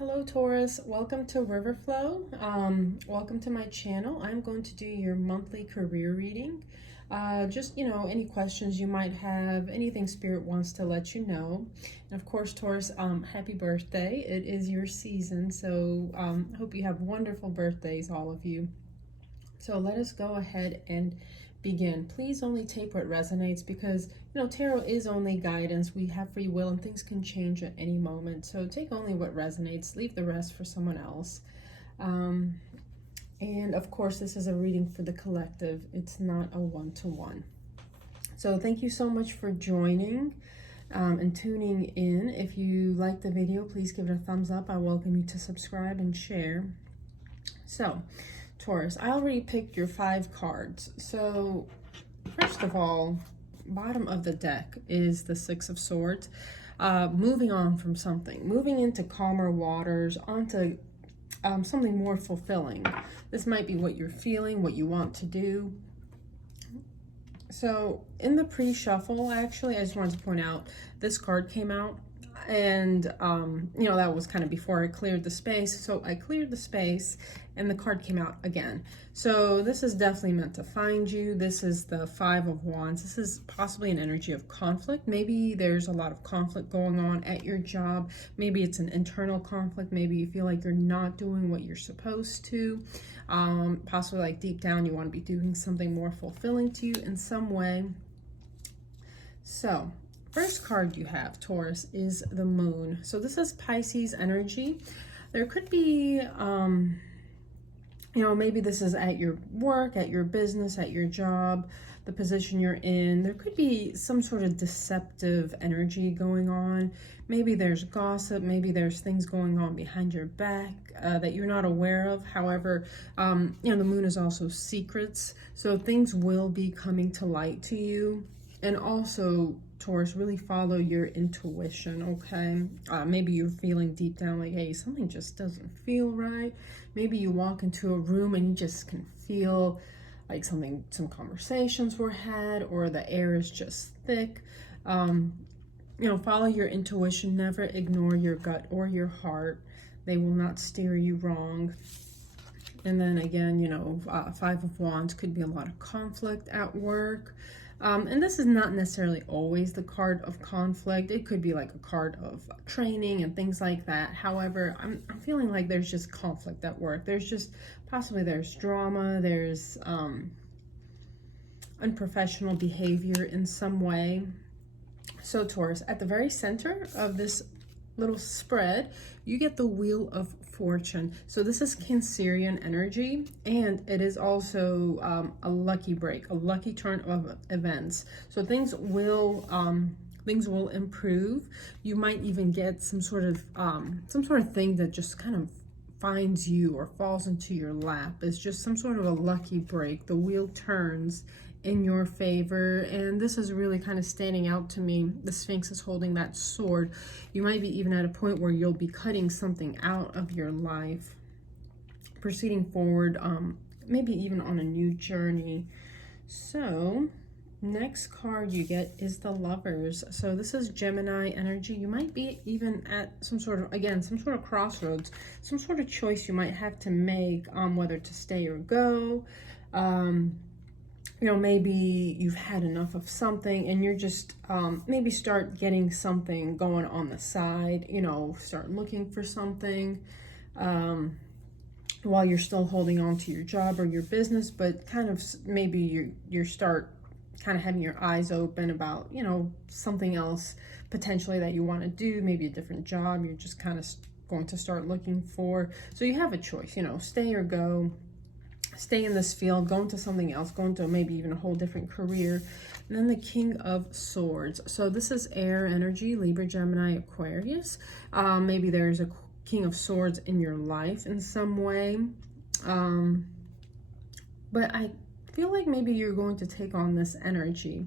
Hello Taurus, welcome to Riverflow. Welcome to my channel. I'm going to do your monthly career reading. Just, any questions you might have, anything Spirit wants to let you know. And of course, Taurus, happy birthday. It is your season, so hope you have wonderful birthdays, all of you. So let us go ahead and begin. Please only take what resonates because, tarot is only guidance. We have free will and things can change at any moment. So take only what resonates, leave the rest for someone else. And of course, this is a reading for the collective. It's not a one-to-one. So thank you so much for joining and tuning in. If you like the video, please give it a thumbs up. I welcome you to subscribe and share. So, Taurus, I already picked your 5 cards. So, first of all, bottom of the deck is the 6 of Swords. Moving on from something, moving into calmer waters, onto something more fulfilling. This might be what you're feeling, what you want to do. So, in the pre-shuffle, actually, I just wanted to point out, this card came out. And, that was kind of before I cleared the space. So I cleared the space and the card came out again. So this is definitely meant to find you. This is the 5 of Wands. This is possibly an energy of conflict. Maybe there's a lot of conflict going on at your job. Maybe it's an internal conflict. Maybe you feel like you're not doing what you're supposed to. Possibly like deep down, you want to be doing something more fulfilling to you in some way. So, first card you have, Taurus, is the Moon. So this is Pisces energy. There could be, maybe this is at your work, at your business, at your job, the position you're in. There could be some sort of deceptive energy going on. Maybe there's gossip. Maybe there's things going on behind your back that you're not aware of. However, the Moon is also secrets. So things will be coming to light to you. And also, Taurus, really follow your intuition, okay? Maybe you're feeling deep down like, hey, something just doesn't feel right. Maybe you walk into a room and you just can feel like some conversations were had, or the air is just thick. Follow your intuition. Never ignore your gut or your heart. They will not steer you wrong. And then again, 5 of Wands could be a lot of conflict at work. And this is not necessarily always the card of conflict. It could be like a card of training and things like that. However, I'm feeling like there's just conflict at work. There's drama. There's unprofessional behavior in some way. So Taurus, at the very center of this little spread, you get the Wheel of Fortune. So this is Cancerian energy, and it is also a lucky break, a lucky turn of events. So things will improve. You might even get some sort of thing that just kind of finds you or falls into your lap. It's just some sort of a lucky break. The wheel turns in your favor, and this is really kind of standing out to me. The Sphinx is holding that sword. You might be even at a point where you'll be cutting something out of your life, proceeding forward, maybe even on a new journey. So next card you get is the Lovers. So this is Gemini energy. You might be even at some sort of crossroads, some sort of choice you might have to make on whether to stay or go. Maybe you've had enough of something and you're just, maybe start getting something going on the side, start looking for something while you're still holding on to your job or your business, but kind of maybe you start kind of having your eyes open about, something else potentially that you want to do, maybe a different job you're just kind of going to start looking for. So you have a choice, stay or go. Stay in this field, go into something else, go into maybe even a whole different career. And then the King of Swords. So this is air energy, Libra, Gemini, Aquarius. Maybe there's a King of Swords in your life in some way. But I feel like maybe you're going to take on this energy.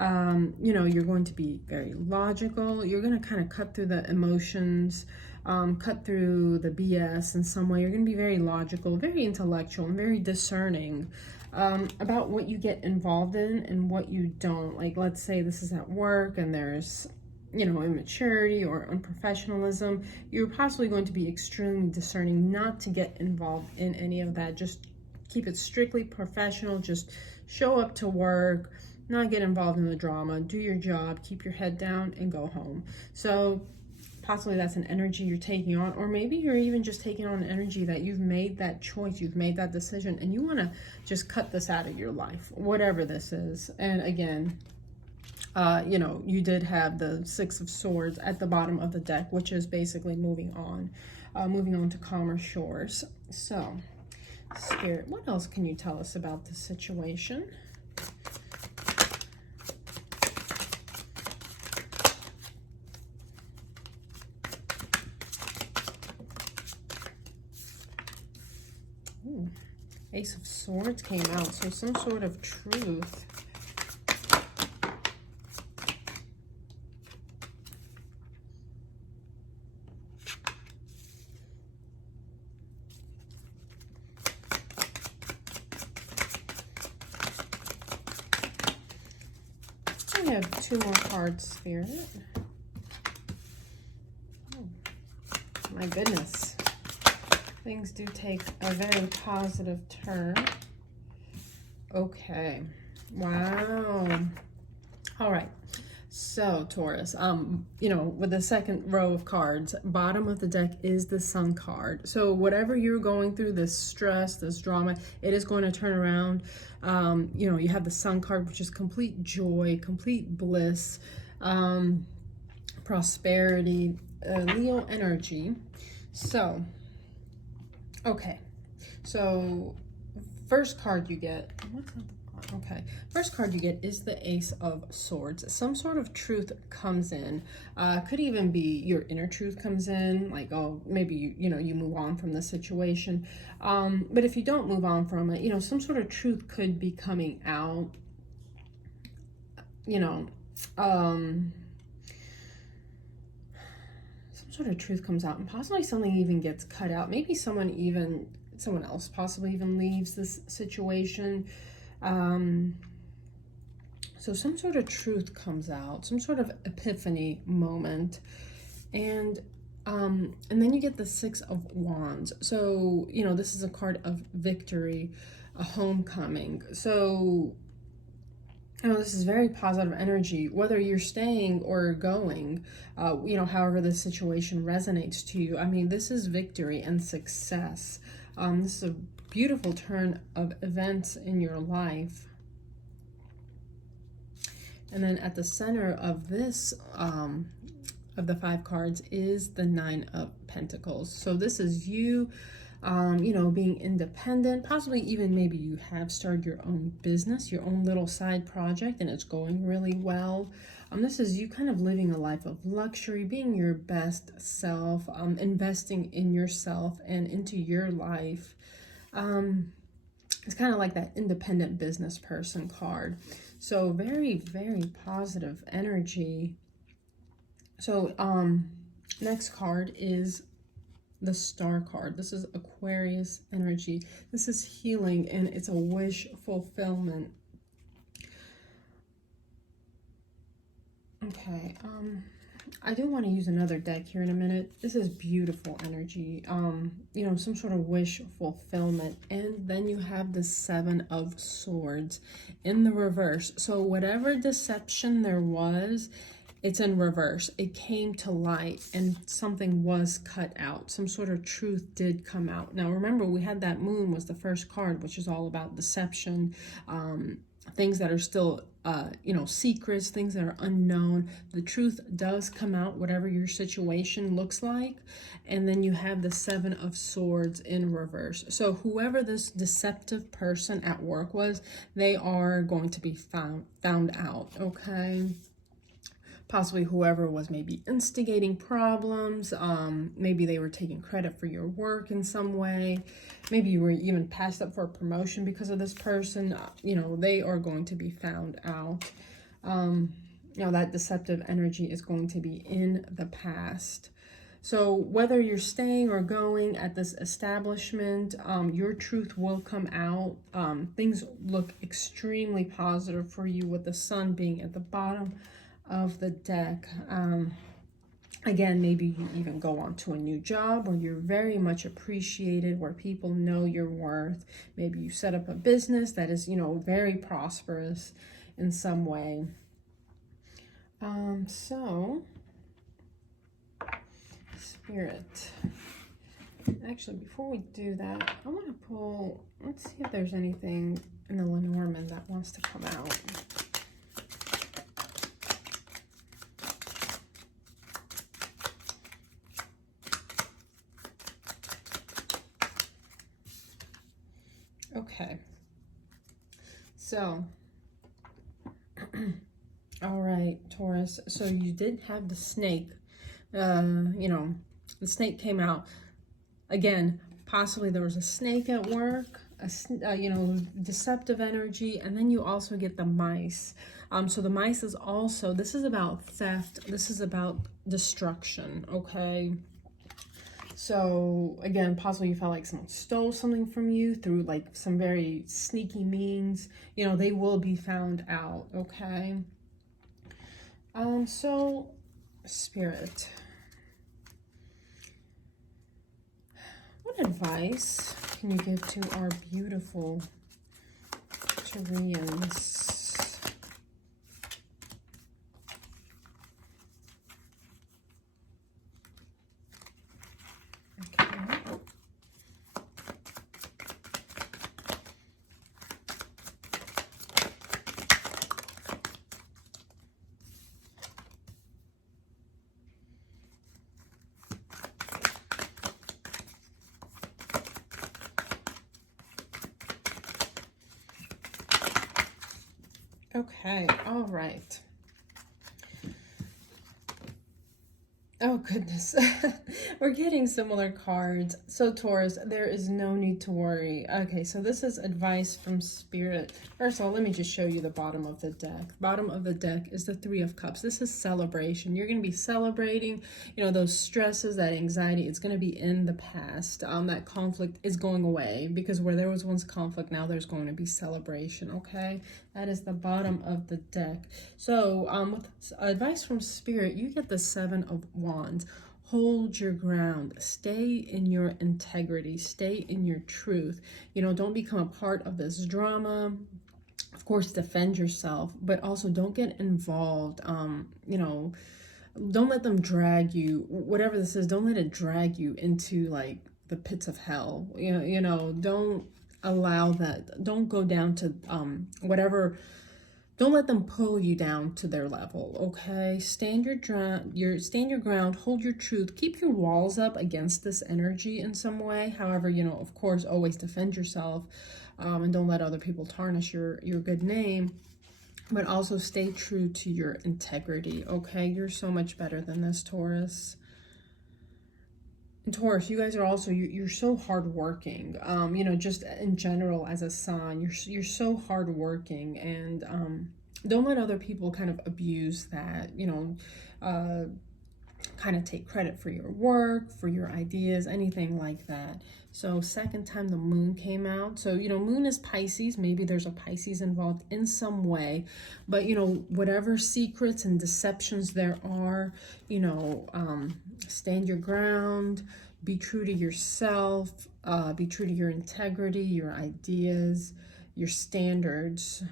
You're going to be very logical. You're going to kind of cut through the emotions, cut through the BS in some way. You're going to be very logical, very intellectual, and very discerning about what you get involved in and what you don't. Like, let's say this is at work and there's immaturity or unprofessionalism. You're possibly going to be extremely discerning not to get involved in any of that. Just keep it strictly professional. Just show up to work, not get involved in the drama, do your job, keep your head down, and go home. So possibly that's an energy you're taking on, or maybe you're even just taking on an energy that you've made that choice, you've made that decision, and you want to just cut this out of your life, whatever this is. And again, you did have the Six of Swords at the bottom of the deck, which is basically moving on to calmer shores. So, Spirit, what else can you tell us about this situation? Ooh, Ace of Swords came out, so some sort of truth. I have 2 more cards, Spirit. Oh, my goodness. Things do take a very positive turn. Okay. Wow. All right. So, Taurus, with the second row of cards, bottom of the deck is the Sun card. So whatever you're going through, this stress, this drama, it is going to turn around. You have the Sun card, which is complete joy, complete bliss, prosperity, Leo energy. So, okay. So first card you get, okay, first card you get is the Ace of Swords. Some sort of truth comes in. Could even be your inner truth comes in, like, oh, maybe you move on from the situation. But if you don't move on from it, some sort of truth could be coming out. Some sort of truth comes out, and possibly something even gets cut out. Maybe someone else possibly even leaves this situation. So some sort of truth comes out, some sort of epiphany moment, and then you get the Six of Wands. So this is a card of victory, a homecoming. So this is very positive energy, whether you're staying or going, however the situation resonates to you. I mean, this is victory and success. This is a beautiful turn of events in your life. And then at the center of this, of the 5 cards, is the Nine of Pentacles. So this is you, being independent, possibly even maybe you have started your own business, your own little side project, and it's going really well. This is you kind of living a life of luxury, being your best self, investing in yourself and into your life. It's kind of like that independent business person card. So very, very positive energy. So next card is the Star card. This is Aquarius energy. This is healing, and it's a wish fulfillment. Okay, I do want to use another deck here in a minute. This is beautiful energy, some sort of wish fulfillment. And then you have the Seven of Swords in the reverse. So whatever deception there was, it's in reverse. It came to light and something was cut out. Some sort of truth did come out. Now remember, we had that Moon was the first card, which is all about deception, things that are still secrets, things that are unknown. The truth does come out, whatever your situation looks like. And then you have the Seven of Swords in reverse. So whoever this deceptive person at work was, they are going to be found out, okay? Possibly whoever was maybe instigating problems, maybe they were taking credit for your work in some way, maybe you were even passed up for a promotion because of this person, they are going to be found out. That deceptive energy is going to be in the past. So whether you're staying or going at this establishment, your truth will come out. Things look extremely positive for you with the Sun being at the bottom of the deck. Again, maybe you even go on to a new job where you're very much appreciated, where people know your worth. Maybe you set up a business that is, very prosperous in some way. So, Spirit. Actually, before we do that, I want to pull, let's see if there's anything in the Lenormand that wants to come out. Okay, so, all right, Taurus, so you did have the snake, the snake came out. Again, possibly there was a snake at work, deceptive energy, and then you also get the mice. So the mice is also, this is about theft, this is about destruction, okay? So again, possibly you felt like someone stole something from you through like some very sneaky means. They will be found out, okay? So Spirit, what advice can you give to our beautiful Taurians? Okay, all right. Oh, goodness. We're getting similar cards. So, Taurus, there is no need to worry. Okay, so this is advice from Spirit. First of all, let me just show you the bottom of the deck. Bottom of the deck is the Three of Cups. This is celebration. You're going to be celebrating, those stresses, that anxiety. It's going to be in the past. That conflict is going away because where there was once conflict, now there's going to be celebration, okay? That is the bottom of the deck. So, with advice from Spirit, you get the Seven of Wands. Hold your ground. Stay in your integrity. Stay in your truth. Don't become a part of this drama. Of course, defend yourself, but also don't get involved. Don't let them drag you. Whatever this is, don't let it drag you into like the pits of hell. Don't allow that. Don't go down to whatever. Don't let them pull you down to their level, okay? Stand your ground, hold your truth, keep your walls up against this energy in some way. However, of course, always defend yourself, and don't let other people tarnish your good name. But also stay true to your integrity, okay? You're so much better than this, Taurus. And Taurus, you guys are also, you're so hardworking. Just in general as a sign, you're so hardworking, and don't let other people kind of abuse that. Kind of take credit for your work, for your ideas, anything like that. So second time the moon came out. So, moon is Pisces. Maybe there's a Pisces involved in some way. But, whatever secrets and deceptions there are, stand your ground, be true to yourself, be true to your integrity, your ideas, your standards.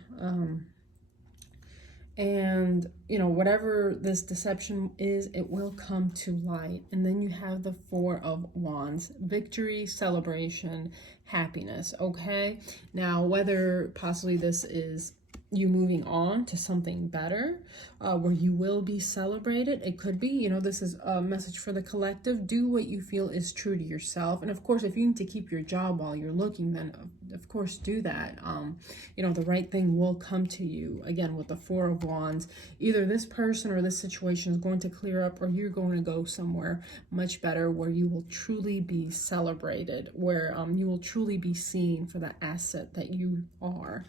And, whatever this deception is, it will come to light. And then you have the Four of Wands, victory, celebration, happiness, okay? Now, whether possibly this is you moving on to something better, where you will be celebrated. It could be, this is a message for the collective. Do what you feel is true to yourself. And of course, if you need to keep your job while you're looking, then of course do that. The right thing will come to you. Again, with the Four of Wands, either this person or this situation is going to clear up, or you're going to go somewhere much better where you will truly be celebrated, where you will truly be seen for the asset that you are.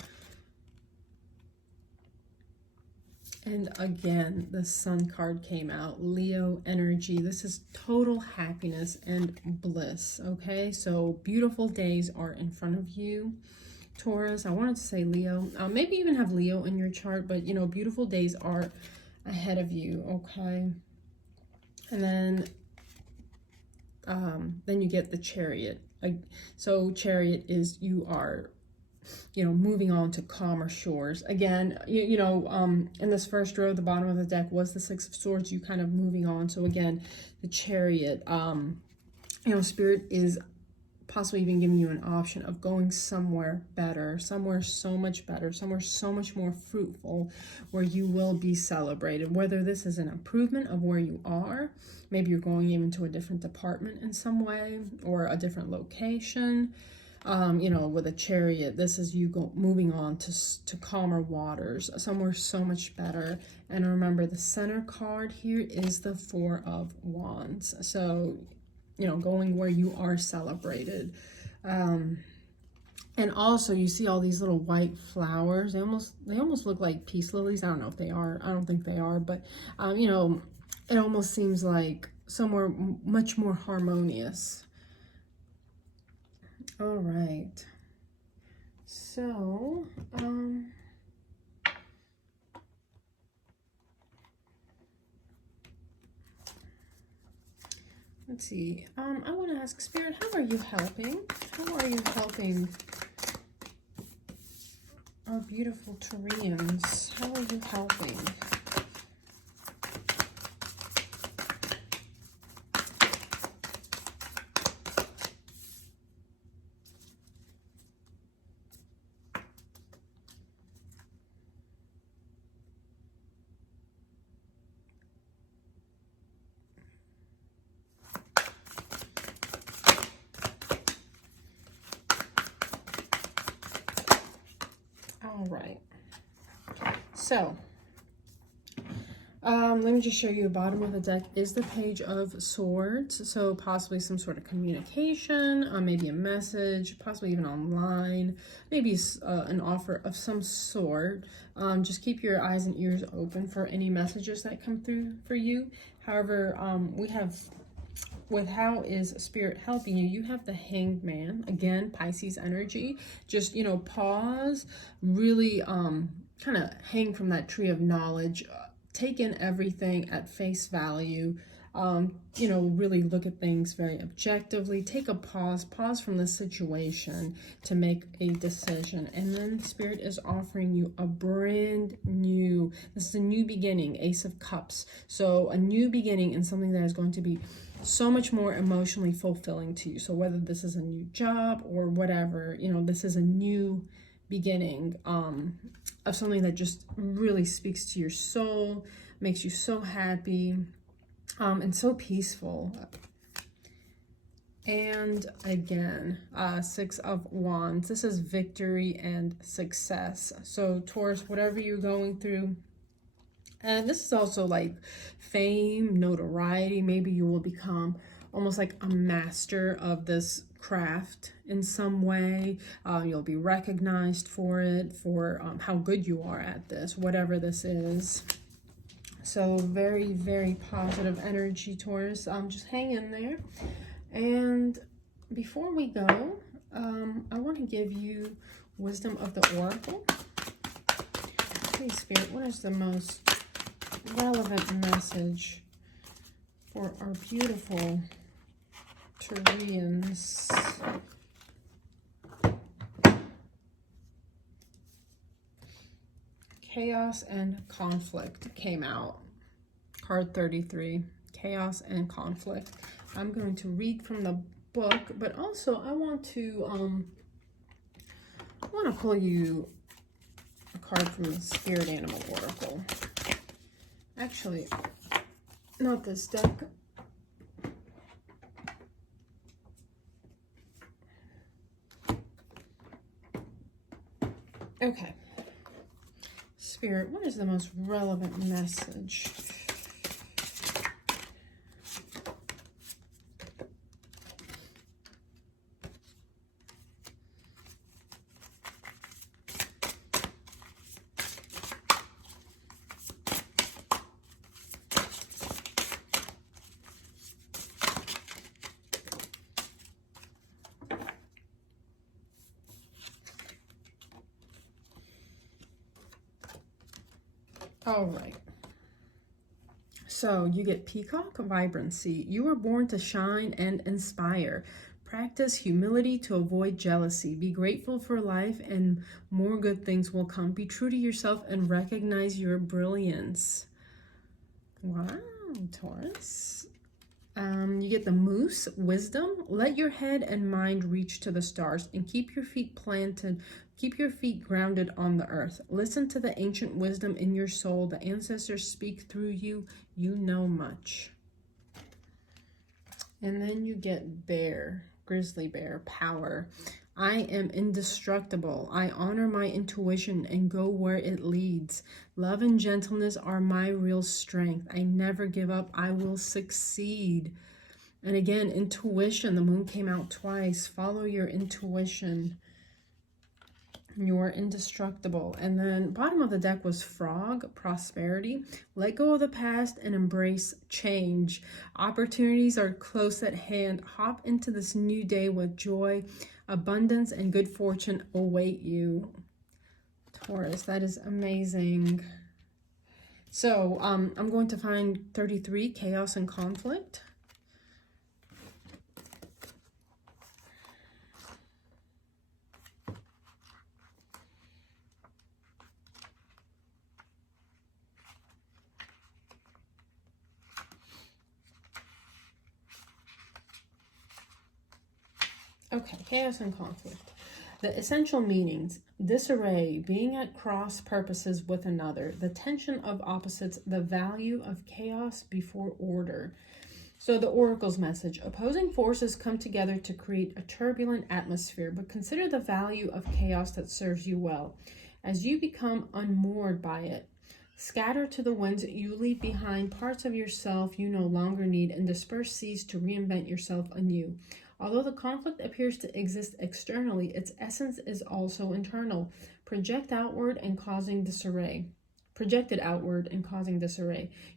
And again, the Sun card came out. Leo energy. This is total happiness and bliss, okay? So beautiful days are in front of you, Taurus. I wanted to say Leo. Maybe even have Leo in your chart, but, beautiful days are ahead of you, okay? And then you get the Chariot. So Chariot is you are, moving on to calmer shores. Again, in this first row, the bottom of the deck was the Six of Swords, you kind of moving on. So again, the Chariot, Spirit is possibly even giving you an option of going somewhere better, somewhere so much better, somewhere so much more fruitful, where you will be celebrated. Whether this is an improvement of where you are, maybe you're going even to a different department in some way, or a different location. With a Chariot, this is you moving on to calmer waters, somewhere so much better. And remember, the center card here is the Four of Wands. So going where you are celebrated. And also you see all these little white flowers. They almost look like peace lilies. I don't know if they are. I don't think they are, but it almost seems like somewhere much more harmonious. All right. So, let's see. I want to ask Spirit, how are you helping? How are you helping our beautiful Taurians? How are you helping? All right, so let me just show you the bottom of the deck is the Page of Swords. So possibly some sort of communication, maybe a message, possibly even online, maybe an offer of some sort. Just keep your eyes and ears open for any messages that come through for you. However, we have, with how is Spirit helping you, you have the Hanged Man. Again, Pisces energy. Just, pause, really kind of hang from that tree of knowledge, take in everything at face value, really look at things very objectively, take a pause from the situation to make a decision. And then Spirit is offering you a brand new, this is a new beginning, Ace of Cups. So a new beginning in something that is going to be so much more emotionally fulfilling to you. So whether this is a new job or whatever, this is a new beginning of something that just really speaks to your soul, makes you so happy and so peaceful. And again, Six of Wands. This is victory and success. So Taurus, whatever you're going through, and this is also like fame, notoriety. Maybe you will become almost like a master of this craft in some way. You'll be recognized for it, for how good you are at this, whatever this is. So very, very positive energy, Taurus. Just hang in there. And before we go, I want to give you Wisdom of the Oracle. Please, Spirit, what is the most relevant message for our beautiful Taurians? Chaos and Conflict came out. Card 33, Chaos and Conflict. I'm going to read from the book, but also I want to pull you a card from the Spirit Animal Oracle. Actually, not this deck. Okay. Spirit, what is the most relevant message? All right. So you get Peacock vibrancy. You were born to shine and inspire. Practice humility to avoid jealousy. Be grateful for life and more good things will come. Be true to yourself and recognize your brilliance. Wow, Taurus. You get the Moose, wisdom. Let your head and mind reach to the stars and keep your feet planted. Keep your feet grounded on the earth. Listen to the ancient wisdom in your soul. The ancestors speak through you. You know much. And then you get Bear, grizzly bear, power. I am indestructible. I honor my intuition and go where it leads. Love and gentleness are my real strength. I never give up. I will succeed. And again, intuition. The moon came out twice. Follow your intuition. You are indestructible. And then bottom of the deck was Frog, prosperity. Let go of the past and embrace change. Opportunities are close at hand. Hop into this new day with joy. Abundance and good fortune await you. Taurus, that is amazing. So I'm going to find 33, chaos and conflict. Okay, chaos and conflict. The essential meanings: disarray, being at cross purposes with another, the tension of opposites, the value of chaos before order. So the oracle's message: opposing forces come together to create a turbulent atmosphere, but consider the value of chaos that serves you well. As you become unmoored by it, scatter to the winds, you leave behind parts of yourself you no longer need, and disperse seas to reinvent yourself anew. Although the conflict appears to exist externally, its essence is also internal, projected outward and causing disarray.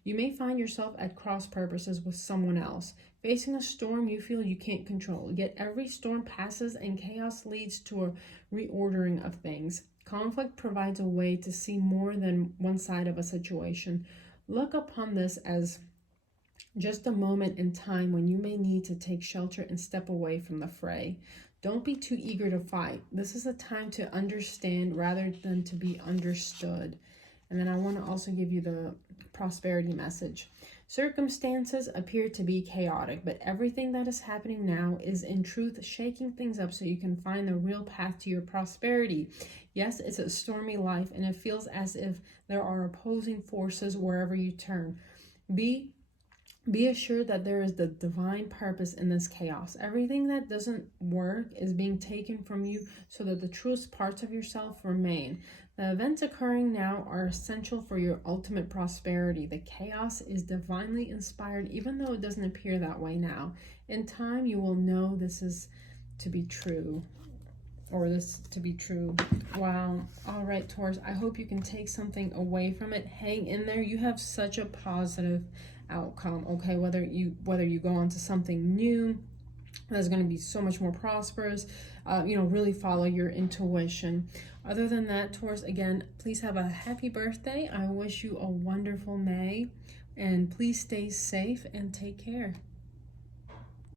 You may find yourself at cross purposes with someone else, facing a storm you feel you can't control. Yet every storm passes and chaos leads to a reordering of things. Conflict provides a way to see more than one side of a situation. Look upon this as just a moment in time when you may need to take shelter and step away from the fray. Don't be too eager to fight. This is a time to understand rather than to be understood. And then I want to also give you the prosperity message. Circumstances appear to be chaotic, but everything that is happening now is in truth shaking things up so you can find the real path to your prosperity. Yes, it's a stormy life and it feels as if there are opposing forces wherever you turn. Be assured that there is the divine purpose in this chaos. Everything that doesn't work is being taken from you so that the truest parts of yourself remain. The events occurring now are essential for your ultimate prosperity. The chaos is divinely inspired, even though it doesn't appear that way now. In time, you will know this is to be true. Wow. All right, Taurus, I hope you can take something away from it. Hang in there. You have such a positive outcome, okay? Whether you go on to something new that's going to be so much more prosperous, really follow your intuition. Other than that, Taurus, again, please have a happy birthday. I wish you a wonderful May, and please stay safe and take care.